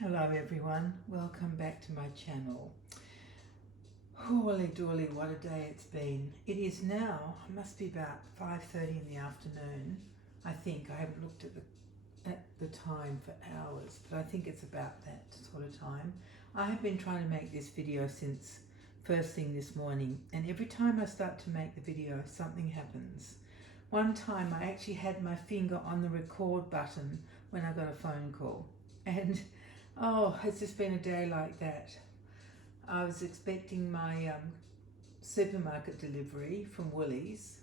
Hello everyone, welcome back to my channel. Holy dooly, what a day it's been. It is now, it must be about 5:30 in the afternoon. I think, I haven't looked at the time for hours, but I think it's about that sort of time. I have been trying to make this video since first thing this morning, and every time I start to make the video, something happens. One time I actually had my finger on the record button when I got a phone call, and oh, it's just been a day like that. I was expecting my supermarket delivery from Woolies,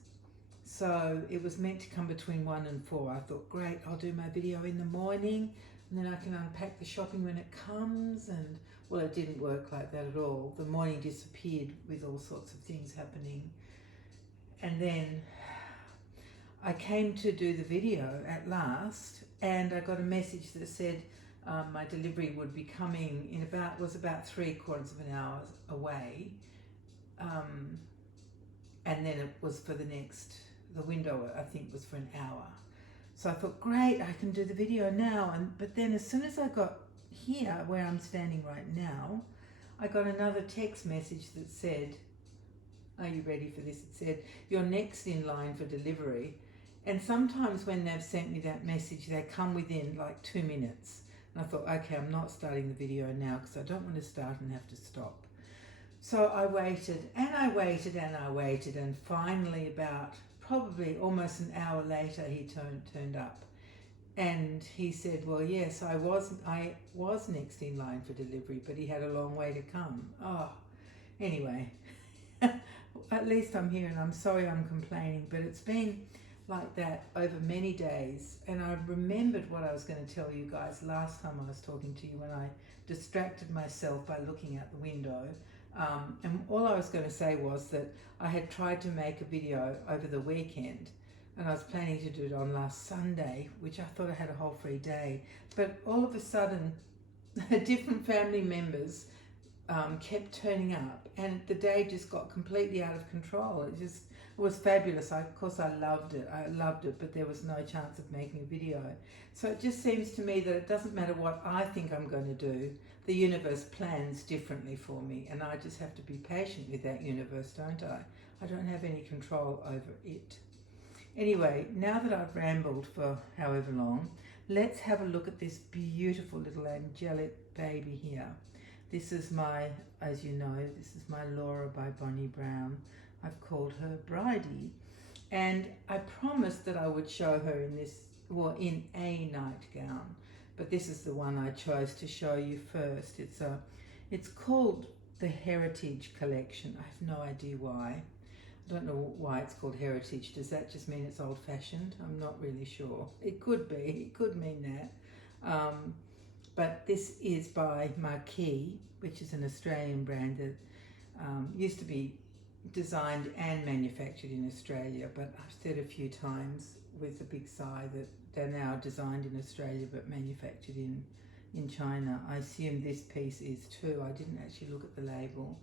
so it was meant to come between 1 and 4. I thought, great, I'll do my video in the morning and then I can unpack the shopping when it comes. And well, it didn't work like that at all. The morning disappeared with all sorts of things happening. And then I came to do the video at last, and I got a message that said my delivery would be coming in about 3/4 of an hour away, and then it was for the window I think was for an hour. So I thought, great, I can do the video now. But then as soon as I got here where I'm standing right now, I got another text message that said, are you ready for this? It said, you're next in line for delivery. And sometimes when they've sent me that message, they come within like 2 minutes. And I thought, okay, I'm not starting the video now because I don't want to start and have to stop. So I waited and I waited and I waited, and finally about probably almost an hour later he turned up. And he said, well, yes, I was next in line for delivery, but he had a long way to come. Oh, anyway, at least I'm here, and I'm sorry I'm complaining, but it's been like that over many days. And I remembered what I was going to tell you guys last time I was talking to you, when I distracted myself by looking out the window. And all I was going to say was that I had tried to make a video over the weekend, and I was planning to do it on last Sunday, which I thought I had a whole free day. But all of a sudden, different family members kept turning up, and the day just got completely out of control. It was fabulous. Of course I loved it, but there was no chance of making a video. So it just seems to me that it doesn't matter what I think I'm going to do, the universe plans differently for me, and I just have to be patient with that universe, don't I? I don't have any control over it. Anyway, now that I've rambled for however long, let's have a look at this beautiful little angelic baby here. This is my, as you know, this is my Laura by Bonnie Brown. I've called her Bridie, and I promised that I would show her in this, well, in a nightgown, but this is the one I chose to show you first. It's called the Heritage Collection. I have no idea why. I don't know why it's called Heritage. Does that just mean it's old-fashioned? I'm not really sure. It could be. It could mean that. But this is by Marquis, which is an Australian brand that used to be designed and manufactured in Australia, but I've said a few times with the big sigh that they're now designed in Australia but manufactured in China. I assume this piece is too. I didn't actually look at the label.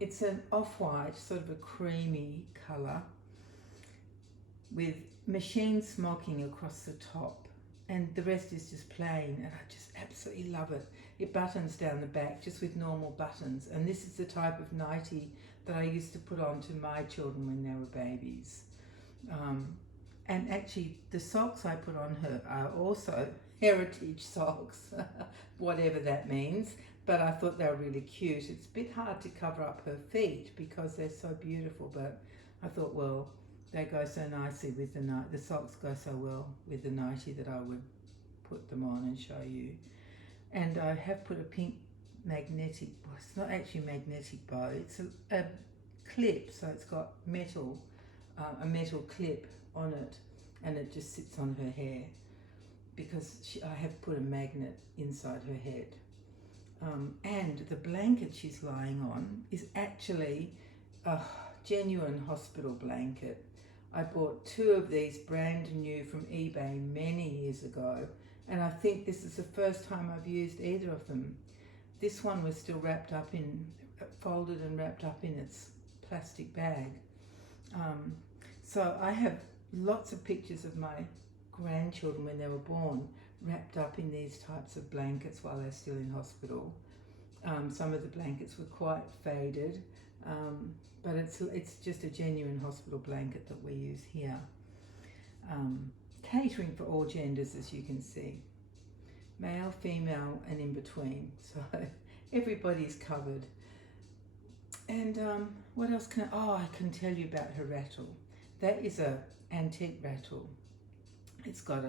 It's an off-white, sort of a creamy colour with machine smocking across the top, and the rest is just plain, and I just absolutely love it. It buttons down the back just with normal buttons, and this is the type of nightie that I used to put on to my children when they were babies. And actually the socks I put on her are also heritage socks, whatever that means, but I thought they were really cute. It's a bit hard to cover up her feet because they're so beautiful, but I thought, well, they go so nicely with the socks go so well with the nightie that I would put them on and show you. And I have put a pink magnetic, well, it's not actually a magnetic bow, it's a clip, so it's got metal, a metal clip on it, and it just sits on her hair because I have put a magnet inside her head. And the blanket she's lying on is actually a genuine hospital blanket. I bought 2 of these brand new from eBay many years ago, and I think this is the first time I've used either of them. This one was still wrapped up in, folded and wrapped up in its plastic bag. So I have lots of pictures of my grandchildren when they were born, wrapped up in these types of blankets while they're still in hospital. Some of the blankets were quite faded, but it's just a genuine hospital blanket that we use here. Catering for all genders, as you can see. Male, female, and in between. So everybody's covered. And what else can I can tell you about her rattle. That is a antique rattle. It's got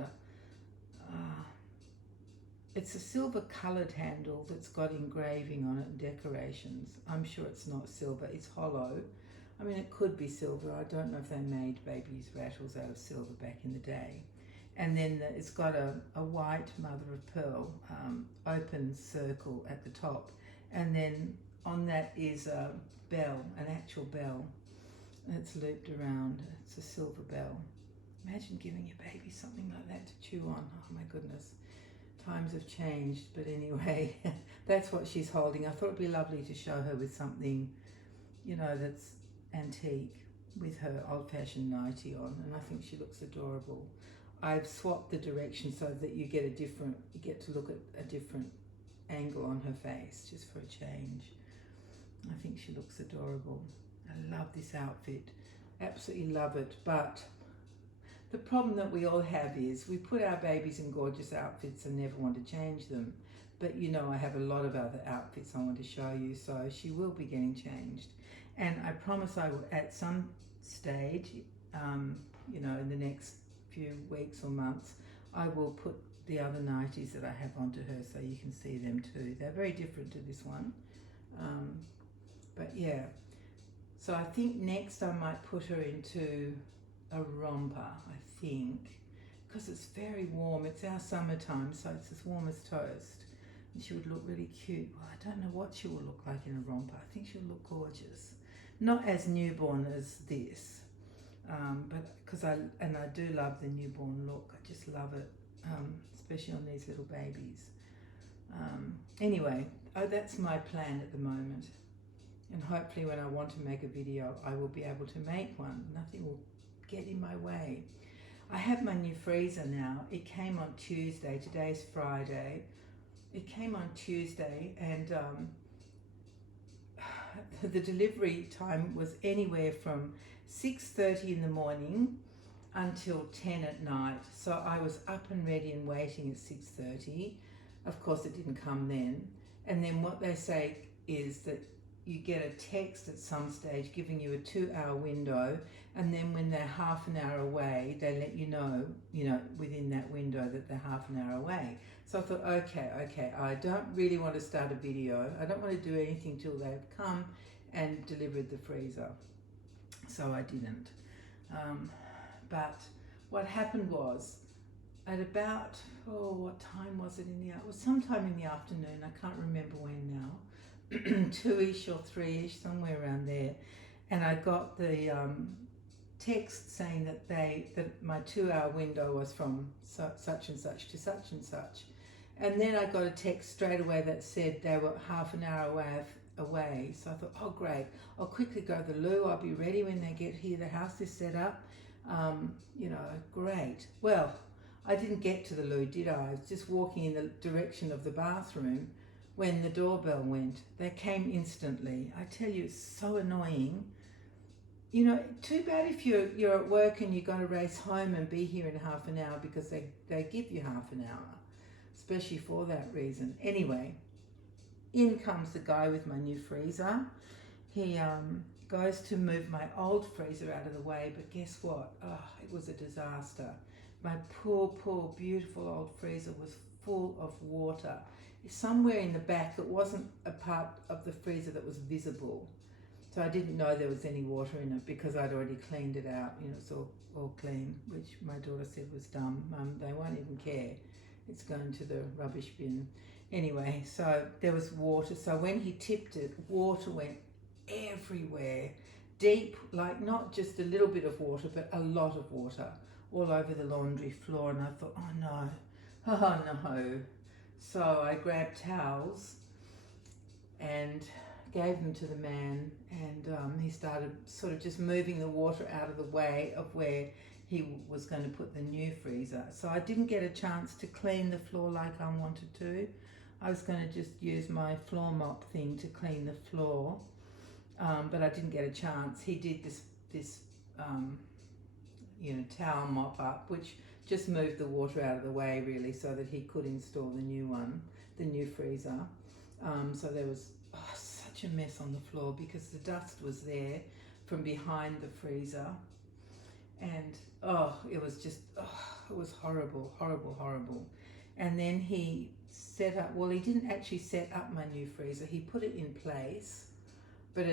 it's a silver coloured handle that's got engraving on it and decorations. I'm sure it's not silver, it's hollow. I mean, it could be silver. I don't know if they made babies' rattles out of silver back in the day. And then it's got a white mother of pearl open circle at the top. And then on that is a bell, an actual bell. And it's looped around. It's a silver bell. Imagine giving your baby something like that to chew on. Oh my goodness. Times have changed. But anyway, that's what she's holding. I thought it'd be lovely to show her with something, you know, that's antique, with her old-fashioned nightie on, and I think she looks adorable. I've swapped the direction so that you get to look at a different angle on her face, just for a change. I think she looks adorable. I love this outfit, absolutely love it. But the problem that we all have is we put our babies in gorgeous outfits and never want to change them. But you know, I have a lot of other outfits I want to show you, so she will be getting changed. And I promise I will, at some stage, you know, in the next few weeks or months, I will put the other nighties that I have onto her so you can see them too. They're very different to this one. But yeah, so I think next I might put her into a romper, I think, because it's very warm. It's our summertime, so it's as warm as toast. And she would look really cute. Well, I don't know what she will look like in a romper. I think she'll look gorgeous. Not as newborn as this, but because I do love the newborn look. I just love it, especially on these little babies. Anyway, that's my plan at the moment. And hopefully when I want to make a video, I will be able to make one. Nothing will get in my way. I have my new freezer now. It came on Tuesday. Today's Friday. It came on Tuesday, and the delivery time was anywhere from 6:30 in the morning until 10 at night. So I was up and ready and waiting at 6:30. Of course, it didn't come then. And then what they say is that you get a text at some stage giving you a 2-hour window, and then when they're half an hour away, they let you know, within that window that they're half an hour away. So I thought, okay, I don't really want to start a video. I don't want to do anything till they've come and delivered the freezer. So I didn't. But what happened was, at about, what time was it it was sometime in the afternoon, I can't remember when now, 2-ish or 3-ish, somewhere around there, and I got the text saying that my 2-hour window was from such and such to such and such. And then I got a text straight away that said they were half an hour away. So I thought, oh great, I'll quickly go to the loo, I'll be ready when they get here, the house is set up, great. Well, I didn't get to the loo, did I? I was just walking in the direction of the bathroom when the doorbell went. They came instantly. I tell you, it's so annoying. You know, too bad if you're at work and you've got to race home and be here in half an hour, because they give you half an hour, especially for that reason. Anyway, in comes the guy with my new freezer. He goes to move my old freezer out of the way, but guess what? Oh, it was a disaster. My poor, beautiful old freezer was full of water. Somewhere in the back, it wasn't a part of the freezer that was visible. So I didn't know there was any water in it because I'd already cleaned it out. It's all clean, which my daughter said was dumb. They won't even care. It's going to the rubbish bin. Anyway, so there was water. So when he tipped it, water went everywhere. Deep, like not just a little bit of water, but a lot of water all over the laundry floor. And I thought, oh no. So I grabbed towels and gave them to the man, and he started sort of just moving the water out of the way of where he was going to put the new freezer. So I didn't get a chance to clean the floor like I wanted to. I was going to just use my floor mop thing to clean the floor, but I didn't get a chance. He did this towel mop up, which just moved the water out of the way really, so that he could install the new one, the new freezer. So there was such a mess on the floor because the dust was there from behind the freezer, and it was just it was horrible. And then he set up, well, he didn't actually set up my new freezer, he put it in place, but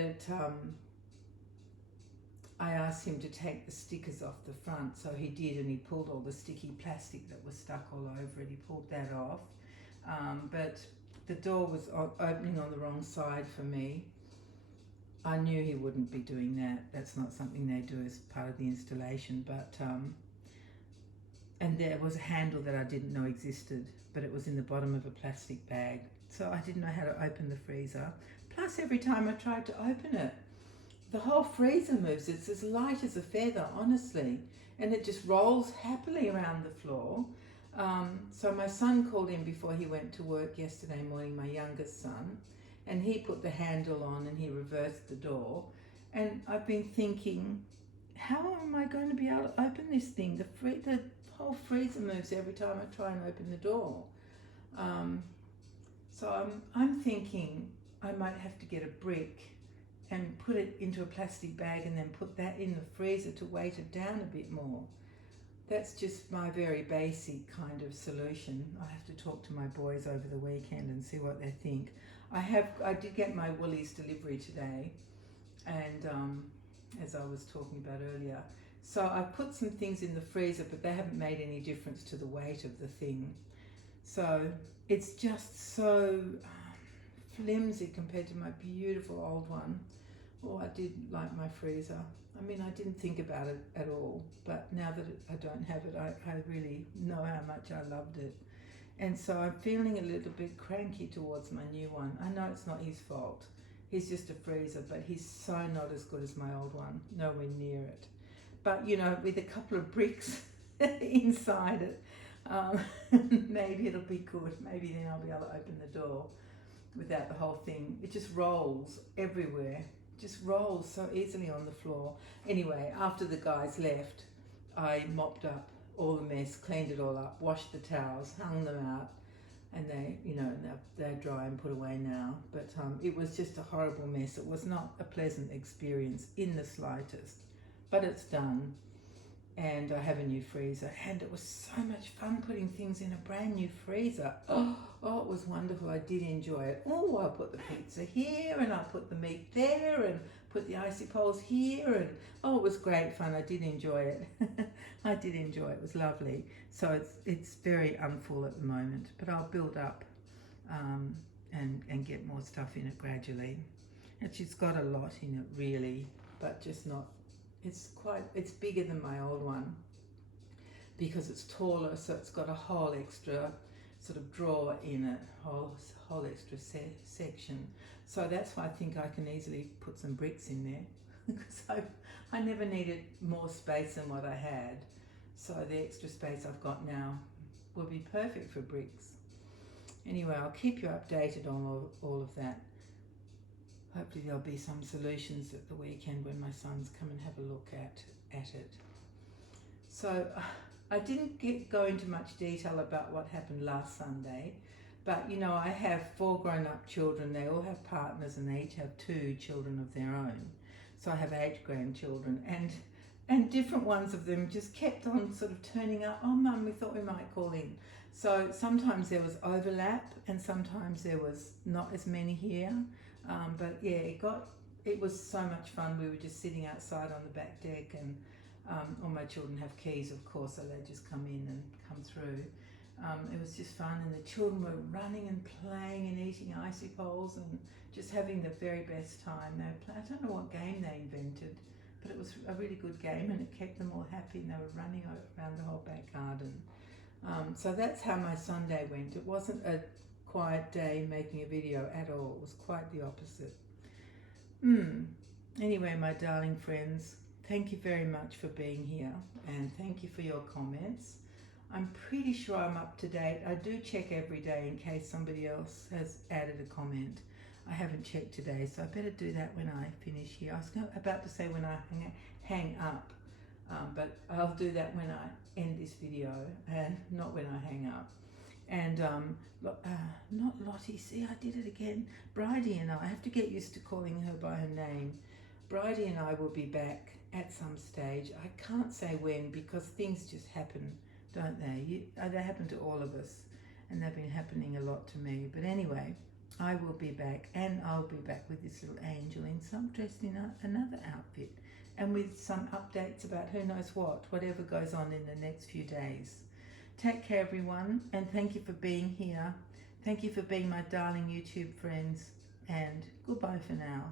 I asked him to take the stickers off the front, so he did, and he pulled all the sticky plastic that was stuck all over it. He pulled that off, but the door was opening on the wrong side for me. I knew he wouldn't be doing that. That's not something they do as part of the installation, but and there was a handle that I didn't know existed, but it was in the bottom of a plastic bag, so I didn't know how to open the freezer. Plus, every time I tried to open it, the whole freezer moves. It's as light as a feather, honestly, and it just rolls happily around the floor. So my son called in before he went to work yesterday morning, my youngest son, and he put the handle on and he reversed the door. And I've been thinking, how am I going to be able to open this thing? The whole freezer moves every time I try and open the door. So I'm thinking I might have to get a brick and put it into a plastic bag and then put that in the freezer to weight it down a bit more. That's just my very basic kind of solution. I have to talk to my boys over the weekend and see what they think. I did get my Woolies delivery today, and as I was talking about earlier, so I put some things in the freezer, but they haven't made any difference to the weight of the thing. So it's just so flimsy compared to my beautiful old one. Oh, I did like my freezer. I mean, I didn't think about it at all, but now that I don't have it, I really know how much I loved it. And so I'm feeling a little bit cranky towards my new one. I know it's not his fault. He's just a freezer, but he's so not as good as my old one, nowhere near it. But, with a couple of bricks inside it, maybe it'll be good. Maybe then I'll be able to open the door without the whole thing. It just rolls everywhere. Just rolls so easily on the floor. Anyway, after the guys left, I mopped up all the mess, cleaned it all up, washed the towels, hung them out, and they're dry and put away now. But it was just a horrible mess. It was not a pleasant experience in the slightest, but it's done. And I have a new freezer, and it was so much fun putting things in a brand new freezer. Oh, it was wonderful. I did enjoy it. Oh, I'll put the pizza here, and I'll put the meat there, and put the icy poles here, and it was great fun. I did enjoy it. I did enjoy it. It was lovely. So it's very unfull at the moment, but I'll build up and get more stuff in it gradually. Actually, it's got a lot in it really, but just not. It's bigger than my old one because it's taller, so it's got a whole extra sort of drawer in it, whole extra section. So that's why I think I can easily put some bricks in there because I never needed more space than what I had. So the extra space I've got now will be perfect for bricks. Anyway, I'll keep you updated on all of that. Hopefully there'll be some solutions at the weekend when my sons come and have a look at it. So I didn't go into much detail about what happened last Sunday, but I have 4 grown-up children. They all have partners and they each have 2 children of their own. So I have 8 grandchildren, and different ones of them just kept on sort of turning up. Oh, Mum, we thought we might call in. So sometimes there was overlap and sometimes there was not as many here. But yeah, it was so much fun. We were just sitting outside on the back deck, and all my children have keys, of course, so they just come in and come through. It was just fun, and the children were running and playing and eating icy poles and just having the very best time. I don't know what game they invented, but it was a really good game, and it kept them all happy, and they were running around the whole back garden. So that's how my Sunday went. It wasn't a quiet day making a video at all. It was quite the opposite. Anyway, my darling friends, thank you very much for being here, and thank you for your comments. I'm pretty sure I'm up to date. I do check every day in case somebody else has added a comment. I haven't checked today, so I better do that when I finish here. I was about to say when I hang up, but I'll do that when I end this video and not when I hang up. And not Lottie, see, I did it again. Bridie and I have to get used to calling her by her name. Bridie and I will be back at some stage. I can't say when because things just happen, don't they? They happen to all of us, and they've been happening a lot to me. But anyway, I will be back, and I'll be back with this little angel in some dressed in another outfit, and with some updates about who knows whatever goes on in the next few days. Take care, everyone, and thank you for being here. Thank you for being my darling YouTube friends, and goodbye for now.